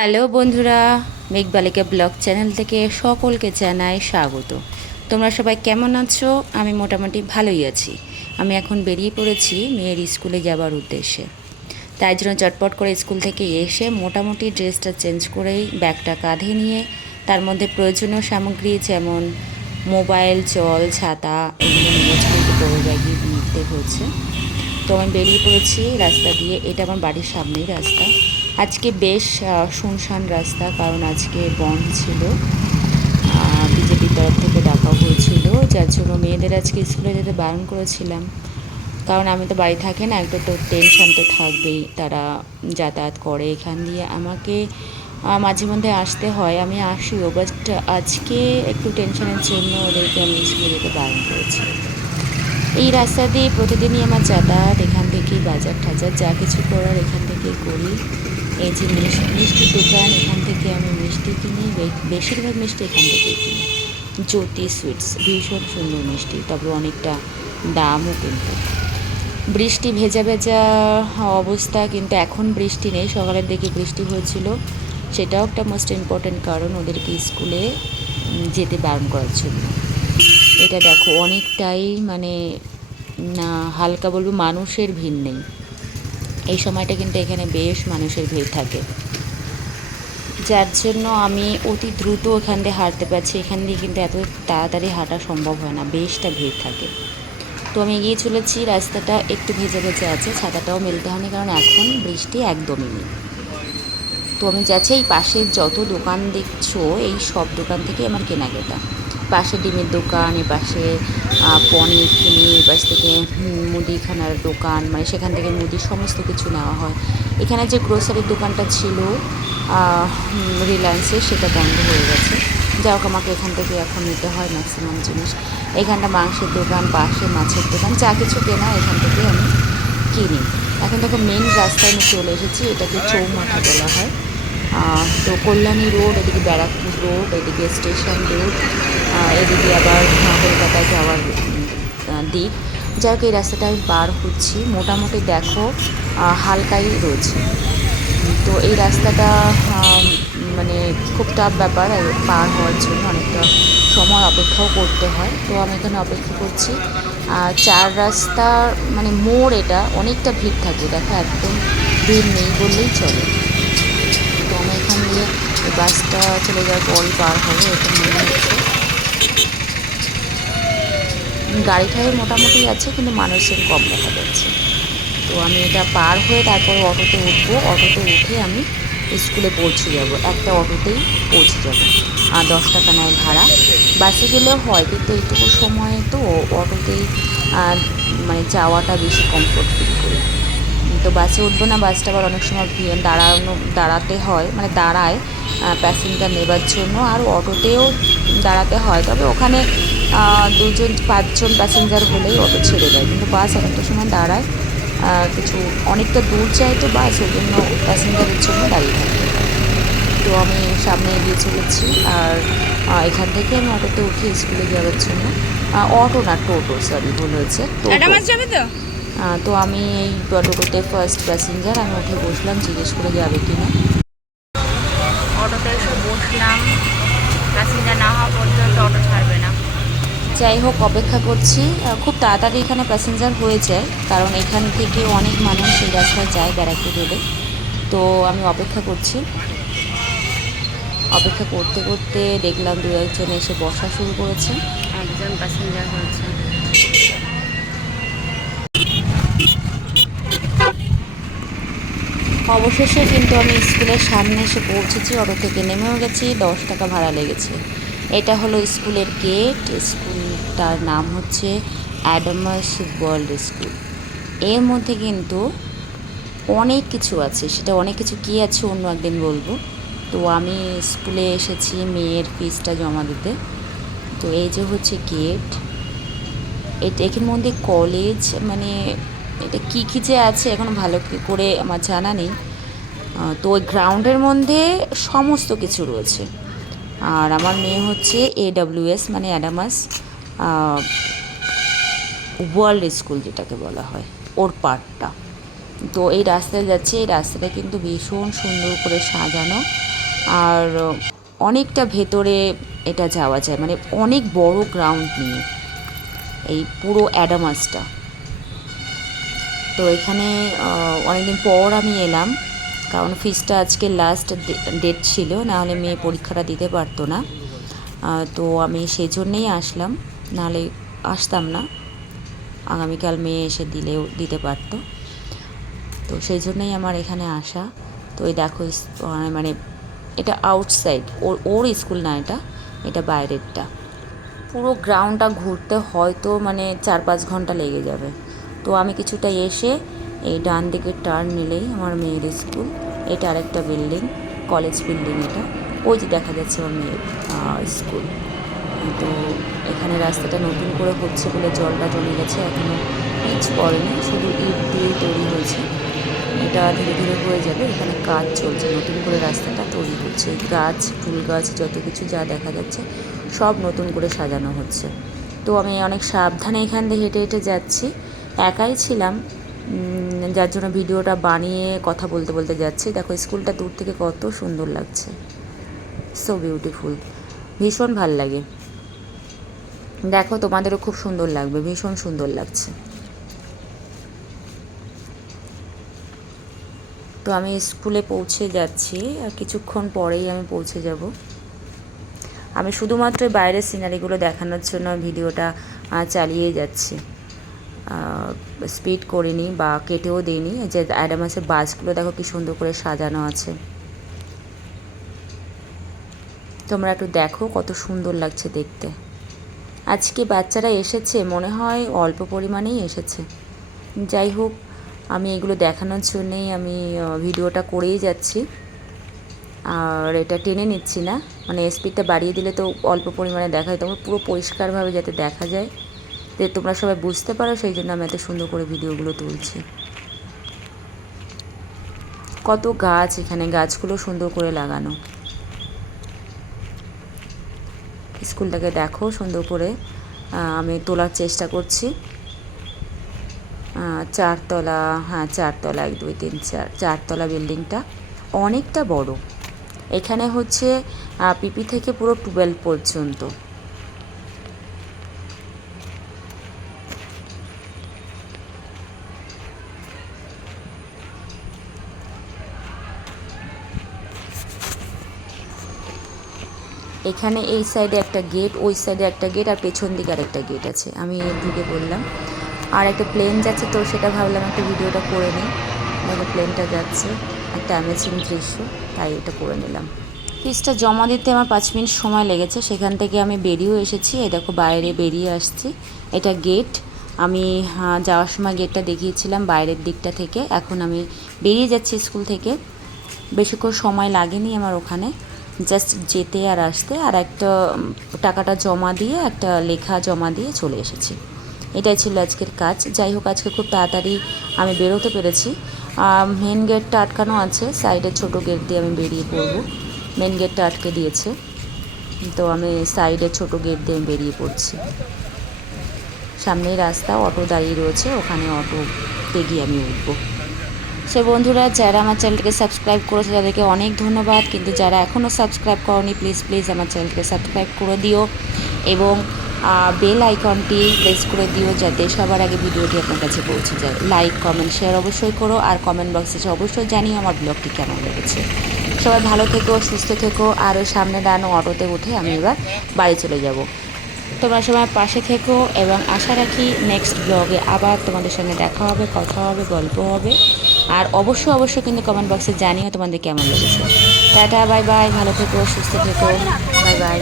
Hello বন্ধুরা, মেঘবালিকা blog channel থেকে সকলকে জানাই স্বাগত। তোমরা সবাই কেমন আছো? আমি মোটামুটি ভালোই আছি। আমি এখন বেরিয়ে পড়েছি মেয়ের স্কুলে যাবার উদ্দেশ্যে। তাই জন্য চটপট করে স্কুল থেকে এসে মোটামুটি ড্রেসটা চেঞ্জ করেই ব্যাগটা কাঁধে নিয়ে তার মধ্যে প্রয়োজনীয় সামগ্রী যেমন মোবাইল, জল, ছাতা এগুলো নিয়ে স্কুলকে বড় ব্যাগে নিতে হয়েছে। তো আমি বেরিয়ে পড়েছি রাস্তা দিয়ে। এটা আমার বাড়ির সামনেই রাস্তা। আজকে বেশ শুনশান রাস্তা, কারণ আজকে বন্ধ ছিল। বিজেপির তরফ থেকে ডাকা হয়েছিল, যার জন্য মেয়েদের আজকে স্কুলে যেতে বারণ করেছিলাম। কারণ আমি তো বাড়ি থাকি না, একটা তো টেনশান তো থাকবেই। তারা যাতায়াত করে এখান দিয়ে, আমাকে মাঝে মধ্যে আসতে হয়, আমি আসিও, বাট আজকে একটু টেনশনের জন্য ওদেরকে আমি স্কুলে যেতে বারণ করেছি। এই রাস্তা দিয়ে প্রতিদিনই আমার যাতায়াত। এখান থেকেই বাজার টাজার যা কিছু করার এখান থেকেই করি। এই যে মিষ্টির দোকান, এখান থেকে আমি মিষ্টি কিনি, বেশিরভাগ মিষ্টি এখান থেকেই কিনি। জ্যোতি সুইটস ভীষণ সুন্দর মিষ্টি, তবে অনেকটা দামও কিন্তু। বৃষ্টি ভেজা ভেজা অবস্থা, কিন্তু এখন বৃষ্টি নেই। সকালের দিকে বৃষ্টি হয়েছিল, সেটাও একটা মোস্ট ইম্পর্ট্যান্ট কারণ ওদেরকে স্কুলে যেতে বারণ করার জন্য। এটা দেখো অনেকটাই মানে না, হালকা বলবো মানুষের ভিড় নেই এই সময়টা, কিন্তু এখানে বেশ মানুষের ভিড় থাকে, যার জন্য আমি অতি দ্রুত এখান দিয়ে হাঁটতে পারছি। এখান দিয়ে কিন্তু এত তাড়াতাড়ি হাঁটা সম্ভব হয় না, বেশটা ভিড় থাকে। তো আমি এগিয়ে চলেছি, রাস্তাটা একটু ভেজে ভেজে আছে, ছাতাটাও মেলতে হয়নি কারণ এখন বৃষ্টি একদমই নেই। তো আমি যাচ্ছি, এই পাশের যত দোকান দেখছো এই সব দোকান থেকে আমার কেনাকাটা। পাশে ডিমের দোকান, এ পাশে পনির কিনি, এ পাশ থেকে মুদিখানার দোকান, মানে সেখান থেকে মুদির সমস্ত কিছু নেওয়া হয়। এখানে যে গ্রোসারির দোকানটা ছিল রিলায়েন্সের, সেটা বন্ধ হয়ে গেছে। যাই হোক, আমাকে এখান থেকে এখন নিতে হয় ম্যাক্সিমাম জিনিস। এখানটা মাংসের দোকান, পাশে মাছের দোকান, যা কিছু কেনা এখান থেকে আমি কিনি। এখন দেখো মেন রাস্তায় আমি চলে এসেছি, এটাকে চৌমাথা বলা হয়। তো কল্যাণী রোড, এদিকে ব্যারাকপুর রোড, এদিকে স্টেশন রোড, এদিকে আবার কলকাতায় যাওয়ার দিক। যাই হোক, এই রাস্তাটা আমি পার হচ্ছি, মোটামুটি দেখো হালকাই রয়েছে। তো এই রাস্তাটা মানে খুব টাফ ব্যাপার পার হওয়ার জন্য, অনেকটা সময় অপেক্ষাও করতে হয়। তো আমি এখানে অপেক্ষা করছি। চার রাস্তার মানে মোড়, এটা অনেকটা ভিড় থাকে, দেখো একদম ভিড় নেই বললেই চলে। তো আমি এখান দিয়ে বাসটা চলে যাওয়ার পরই পার হবে, এটা মনে হচ্ছে। গাড়িটাই মোটামুটি আছে, কিন্তু মানুষের কম দেখা যাচ্ছে। তো আমি এটা পার হয়ে তারপরে অটোতে উঠবো, অটোতে উঠে আমি স্কুলে পৌঁছে যাব। একটা অটোতেই পৌঁছে যাব, আর 10 টাকা নেয় ভাড়া। বাসে গেলেও হয়, কিন্তু এইটুকু সময় তো অটোতেই মানে যাওয়াটা বেশি কমফোর্ট ফিল করি। তো বাসে উঠবো না, বাসটা আবার অনেক সময় দাঁড়াতে হয়, মানে দাঁড়ায় প্যাসেঞ্জার নেবার জন্য, আর অটোতেও দাঁড়াতে হয়। তবে ওখানে 2-5জন প্যাসেঞ্জার হলেই অটো ছেড়ে দেয়, কিন্তু বাস অনেকটা সময় দাঁড়ায়। কিছু অনেকটা দূর যায় তো বাস, ওই জন্য প্যাসেঞ্জারের জন্য দাঁড়িয়ে থাকে। তো আমি সামনে এগিয়ে চলেছি, আর এখান থেকে আমি অটোতে উঠে স্কুলে যাওয়ার জন্য, অটো না টোটো, সরি ভুল হয়েছে, টোটো। তো আমি এই টোটোতে ফার্স্ট প্যাসেঞ্জার, আমি উঠে বসলাম, জিজ্ঞেস করে যাবে কি না। অটোতে এসে বসলাম, প্যাসেঞ্জার না হওয়া পর্যন্ত অটো ছাড়বে না। যাই হোক, অপেক্ষা করছি। খুব তাড়াতাড়ি এখানে প্যাসেঞ্জার হয়ে যায়, কারণ এখান থেকে অনেক মানুষ এই রাস্তায় যায় ব্যারাকপুর রোডে। তো আমি অপেক্ষা করছি, অপেক্ষা করতে করতে দেখলাম 2-1জন এসে বসা শুরু করেছে, একজন প্যাসেঞ্জার হয়েছে। অবশেষে কিন্তু আমি স্কুলের সামনে এসে পৌঁছেছি, অটো থেকে নেমেও গেছি, 10 টাকা ভাড়া লেগেছে। এটা হলো স্কুলের গেট। স্কুলটার নাম হচ্ছে অ্যাডামাস ওয়ার্ল্ড স্কুল। এর মধ্যে কিন্তু অনেক কিছু আছে, সেটা অনেক কিছু কী আছে অন্য একদিন বলবো। তো আমি স্কুলে এসেছি মেয়ের ফিসটা জমা দিতে। তো এই যে হচ্ছে গেট, এখানের মধ্যে কলেজ, মানে এটা কী কী যে আছে এখন ভালো করে আমার জানা নেই। তো ওই গ্রাউন্ডের মধ্যে সমস্ত কিছু রয়েছে। আর আমার মেয়ে হচ্ছে AWS মানে অ্যাডামাস ওয়ার্ল্ড স্কুল যেটাকে বলা হয়, ওর পার্টটা। তো এই রাস্তায় যাচ্ছি, এই রাস্তাটা কিন্তু ভীষণ সুন্দর করে সাজানো, আর অনেকটা ভেতরে এটা যাওয়া যায়, মানে অনেক বড় গ্রাউন্ড নিয়ে এই পুরো অ্যাডামাসটা। তো এখানে অনেকদিন পর আমি এলাম, কারণ ফিসটা আজকে লাস্ট ডেট ছিল, নাহলে মেয়ে পরীক্ষাটা দিতে পারতো না। তো আমি সেই জন্যেই আসলাম, নাহলে আসতাম না, আগামীকাল মেয়ে এসে দিতে পারতো। তো সেই জন্যই আমার এখানে আসা। তো এই দেখো, মানে এটা আউটসাইড, ওর স্কুল না, এটা বাইরেরটা। পুরো গ্রাউন্ডটা ঘুরতে হয়তো মানে 4-5 ঘন্টা লেগে যাবে। তো আমি কিছুটা এসে এই ডান দিকে টার্ন নিলেই আমার মেয়ের স্কুল। এটা আরেকটা বিল্ডিং, কলেজ বিল্ডিং এটা। ওই যে দেখা যাচ্ছে আমার মেয়ের স্কুল। তো এখানে রাস্তাটা নতুন করে হচ্ছে বলে জলটা জমে গেছে, এখনও পিচ পড়েনি, শুধু ইট দিয়ে তৈরি হয়েছে। এটা ধীরে ধীরে হয়ে যাবে, এখানে কাজ চলছে, নতুন করে রাস্তাটা তৈরি হচ্ছে। গাছ, ফুল গাছ, যত কিছু যা দেখা যাচ্ছে সব নতুন করে সাজানো হচ্ছে। তো আমি অনেক সাবধানে এখান দিয়ে হেঁটে হেঁটে যাচ্ছি, একাই ছিলাম, যার জন্য ভিডিওটা বানিয়ে কথা বলতে বলতে যাচ্ছি। দেখো স্কুলটা দূর থেকে কত সুন্দর লাগছে, সো বিউটিফুল, ভীষণ ভাল লাগে। দেখো তোমাদেরও খুব সুন্দর লাগবে, ভীষণ সুন্দর লাগছে। তো আমি স্কুলে পৌঁছে যাচ্ছি, আর কিছুক্ষণ পরেই আমি পৌঁছে যাব। আমি শুধুমাত্র বাইরের সিনারিগুলো দেখানোর জন্য ভিডিওটা চালিয়ে যাচ্ছি, স্পিড করিনি বা কেটেও দিইনি। যে অ্যাডামাসের বাসগুলো দেখো কি সুন্দর করে সাজানো আছে, তোমরা একটু দেখো কত সুন্দর লাগছে দেখতে। আজকে বাচ্চারা এসেছে, মনে হয় অল্প পরিমাণেই এসেছে। যাই হোক, আমি এগুলো দেখানোর জন্যেই আমি ভিডিওটা করেই যাচ্ছি, আর এটা টেনে নিচ্ছি না, মানে স্পিডটা বাড়িয়ে দিলে তো অল্প পরিমাণে দেখা যায়, তোমরা পুরো পরিষ্কারভাবে যাতে দেখা যায়, যে তোমরা সবাই বুঝতে পারো, সেই জন্য আমি এত সুন্দর করে ভিডিওগুলো তুলছি। কত গাছ, এখানে গাছগুলো সুন্দর করে লাগানো। স্কুলটাকে দেখো সুন্দর করে আমি তোলার চেষ্টা করছি। 4 তলা, হ্যাঁ 4 তলা, 1 2 3 4 তলা বিল্ডিংটা অনেকটা বড়। এখানে হচ্ছে পিপি থেকে পুরো 12 পর্যন্ত। এখানে এই সাইডে একটা গেট, ওই সাইডে একটা গেট, আর পেছন দিকে আর একটা গেট আছে। আমি ঢুকে পড়লাম, আর একটা প্লেন যাচ্ছে, তো সেটা ভাবলাম একটা ভিডিওটা করে নিই। দেখো প্লেনটা যাচ্ছে, একটা অ্যামেজিং দৃশ্য, তাই এটা করে নিলাম। ফিসটা জমা দিতে আমার 5 মিনিট সময় লেগেছে, সেখান থেকে আমি বেরিয়েও এসেছি। এই দেখো বাইরে বেরিয়ে আসছি, এটা গেট। আমি যাওয়ার সময় গেটটা দেখিয়েছিলাম বাইরের দিকটা থেকে। এখন আমি বেরিয়ে যাচ্ছি স্কুল থেকে, বেশিক্ষণ সময় লাগেনি আমার ওখানে, জাস্ট যেতে আর আসতে, আর একটা টাকাটা জমা দিয়ে, একটা লেখা জমা দিয়ে চলে এসেছি। এটাই ছিল আজকের কাজ। যাই হোক, আজকে খুব তাড়াতাড়ি আমি বেরোতে পেরেছি। মেন গেটটা আটকানো আছে, সাইডের ছোট গেট দিয়ে আমি বেরিয়ে পড়বো। মেন গেটটা আটকে দিয়েছে, তো আমি সাইডের ছোট গেট দিয়ে বেরিয়ে পড়ছি। সামনেই রাস্তা, অটো দাঁড়িয়ে রয়েছে, ওখানে অটোতে গিয়ে আমি উঠবো। সে বন্ধুরা, যারা আমার চ্যানেলটিকে সাবস্ক্রাইব করেছে তাদেরকে অনেক ধন্যবাদ, কিন্তু যারা এখনও সাবস্ক্রাইব করনি প্লিজ আমার চ্যানেলটিকে সাবস্ক্রাইব করে দিও, এবং বেল আইকনটি প্রেস করে দিও, যাতে সবার আগে ভিডিওটি আপনার কাছে পৌঁছে যায়। লাইক, কমেন্ট, শেয়ার অবশ্যই করো, আর কমেন্ট বক্সে অবশ্যই জানিও আমার ব্লগটি কেমন লেগেছে। সবাই ভালো থেকো, সুস্থ থেকো, আর ওই সামনে দাঁড়ানো অটোতে উঠে আমি এবার বাড়ি চলে যাব। তোমরা সবাই পাশে থেকো, এবং আশা রাখি নেক্সট ব্লগে আবার তোমাদের সঙ্গে দেখা হবে, কথা হবে, গল্প হবে। আর অবশ্যই কিন্তু কমেন্ট বক্সে জানিও তোমাদের কেমন লেগেছে। টাটা, বাই বাই, ভালো থেকো, সুস্থ থেকো, বাই বাই।